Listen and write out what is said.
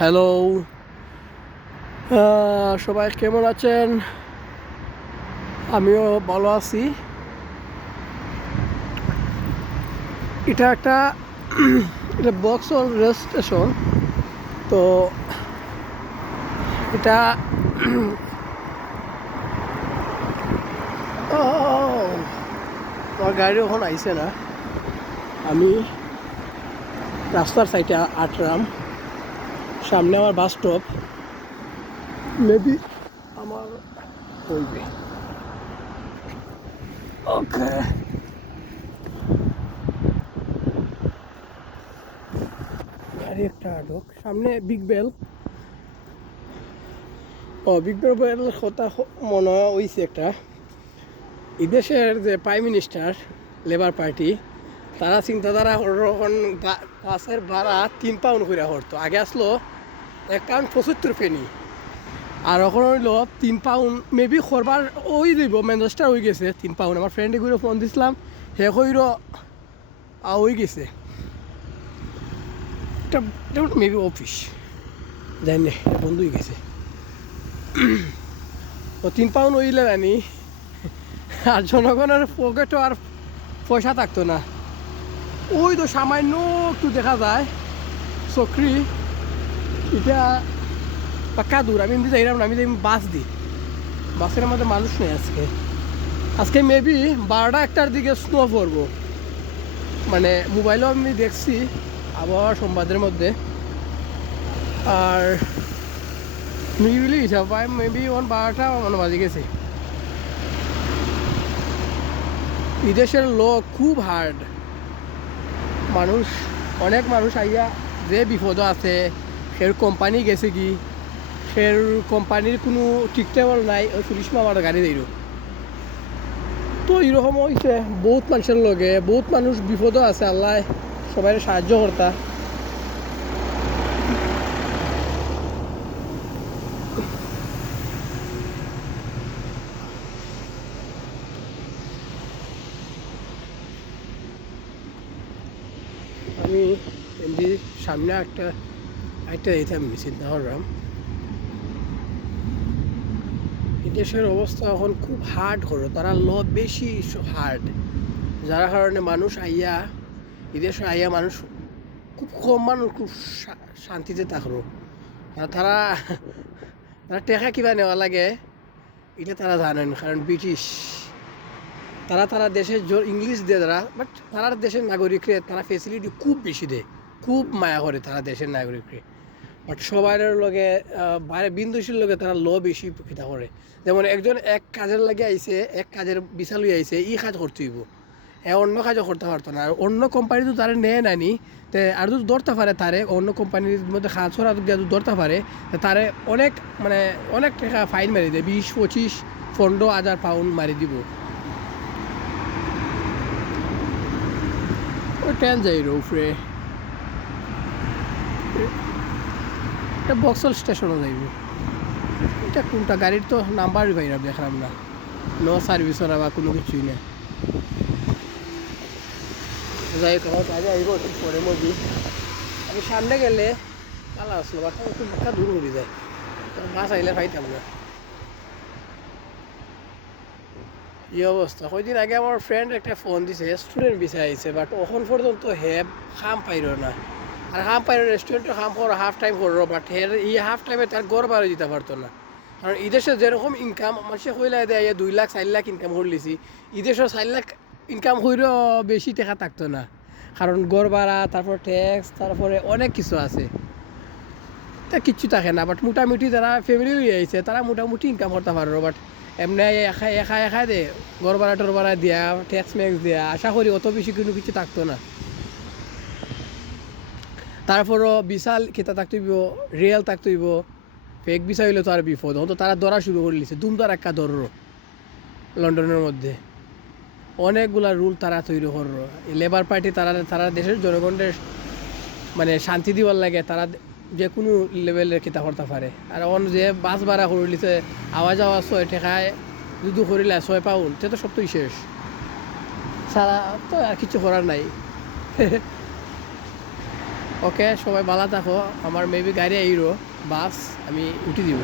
Hello, সবাই কেমন আছেন? আমিও ভালো আছি। এটা একটা এটা বক্সর রেল স্টেশন। তো এটা ও, আমার গাড়ি ওখানে আইছে না। আমি রাস্তার সাইডে আটরাম, সামনে আমার বাস স্টপ। মেবি আমার হইবে। ওকে, গাড়ি একটা আটক সামনে বিগ বেল। বিগ বেলের কথা মনে হয়েছে একটা। এই দেশের যে প্রাইম মিনিস্টার লেবার পার্টি, তারা চিন্তাধারা এখন বাসের ভাড়া 3 পাউন্ড করে করতো। আগে আসলো 1 পাউন্ড 75 পেনি, আর এখন হইল 3 পাউন্ড মেবি করবার ওই দিব ম্যানচেস্টার হয়ে গেছে 3 পাউন্ড। আমার ফ্রেন্ডে করে ফোন দিছিলাম, হে কইর হয়ে গেছে। এটা মেবি অফিস, জানি না, এটা বন্ধ হয়ে গেছে। তো 3 পাউন্ড হইলে জানি, আর জনগণের পকেটও আর পয়সা থাকতো না। ওই তো সামান্য একটু দেখা যায় চকরি, এটা পাক্কা দূর। আমি এমনি যাইলাম না, আমি যাই বাস দিই। বাসের মধ্যে মানুষ নেই আজকে। আজকে মেবি 12টা-1টার দিকে স্নো পড়বো, মানে মোবাইলেও আমি দেখছি আবহাওয়া সংবাদের মধ্যে। আর নিউলি হিসাব পাই মেবি 12টা মনে বাজে গেছে। বিদেশের লোক খুব হার্ড মানুষ, অনেক মানুষ আইয়া যে বিপদ আছে, সের কোম্পানি গেছে কি, সের কোম্পানির কোনো ঠিকঠাক নাই, ওই পুলিশ মামার গাড়ি দিল। তো এরকম হয়েছে বহুত মানুষের লগে, বহুত মানুষ বিপদও আছে। আল্লাহ সবাই সাহায্য করতা। আমি এমনি সামনে একটা দিতাম চিন্তা করলাম, দেশের অবস্থা এখন খুব হার্ড হলো, তারা বেশি হার্ড, যার কারণে মানুষ আইয়া এদেশে আইয়া মানুষ খুব কম মানুষ খুব শান্তিতে থাকলো। আর তারা তারা টেকা কিবা নেওয়া লাগে এটা তারা জানেন, কারণ ব্রিটিশ তারা তারা দেশের ইংলিশ দেয় তারা, বাট তারা দেশের নাগরিকরে তারা ফেসিলিটি খুব বেশি দেয়, খুব মায়া করে তারা দেশের নাগরিকরে। বাট সবার লগে বাইরে বিন্দুশীল লগে তারা বেশি পিতা করে। যেমন একজন এক কাজের লাগে আইছে, এক কাজের বিশাল হয়ে আইছে, ই কাজ করতে হইব, অন্য কাজও করতে পারতো না। আর অন্য কোম্পানি তো তারা নেয় নানি, তে আর যদি ধরতে পারে তারে অন্য কোম্পানির মধ্যে কাজ করা যদি ধরতে পারে, তারে অনেক মানে অনেক টাকা ফাইন মারি দেয়, 20, 25, 15 হাজার পাউন্ড মারি দিব। ওই ট্রেন যাই উপরে, এটা বক্সল স্টেশনও যাইব। এটা কোনটা গাড়ির তো নাম্বারই বাইরে দেখলাম না, নো সার্ভিস ওরা বা কোনো কিছুই না। যাই হোক আগে আইব পরে মধ্যে আমি সামনে গেলে পালা আসলো, বাট একটু বাক্কা দূর হয়ে যায়, বাস আইলে পাইতাম না। এই অবস্থা। কয়দিন আগে আমার ফ্রেন্ড একটা ফোন দিছে, স্টুডেন্ট বিষয় আইছে, বাট এখন পর্যন্ত হে খাম পাইল না। আর খাম পাইল, রেস্টুরেন্টে খাম করো হাফ টাইম করো, বাট হের এই হাফ টাইমে তার গড় বাড়ি দিতে পারতো না। কারণ এই দেশে যেরকম ইনকাম মানুষে কইলা দেয় 2 লাখ 4 লাখ ইনকাম করলিছি, এই দেশের 4 লাখ ইনকাম কইরেও বেশি টাকা থাকতো না, কারণ গড় ভাড়া, তারপর ট্যাক্স, তারপরে অনেক কিছু আছে, তা কিচ্ছু থাকে না। বাট মোটামুটি যারা ফ্যামিলি লই আইছে তারা মোটামুটি ইনকাম করতে পারো। বাট এমনি একা দে ঘর ভাড়া টোর ভাড়া দিয়া, ট্যাক্স ম্যাক্স দিয়া, আশা করি অত বেশি কোনো কিছু থাকতো না। তারপরও বিশাল খেতা থাকতে হইব, রিয়েল থাকতে হইব, ফেক ভিসা হইলে তো আর বিপদ। হয়তো তারা ধরা শুরু করে দিছে, দুমদার একটা ধরো লন্ডনের মধ্যে, অনেকগুলা রুল তারা তৈরি করলো। লেবার পার্টি তারা তারা দেশের জনগণের মানে শান্তি দিবার লাগে, তারা যে কোনো লেভেলের কিতা করতে পারে। আর অন যে বাস ভাড়া করে লিছে, আওয়াজ 6 টাকায় যদি করিলে 6 পাউন্ড, সে তো সবটাই শেষ, সারা তো আর কিছু করার নাই। ওকে, সবাই ভালো থাকো। আমার মেবি গাড়ি আইরো বাস, আমি উঠে দিব।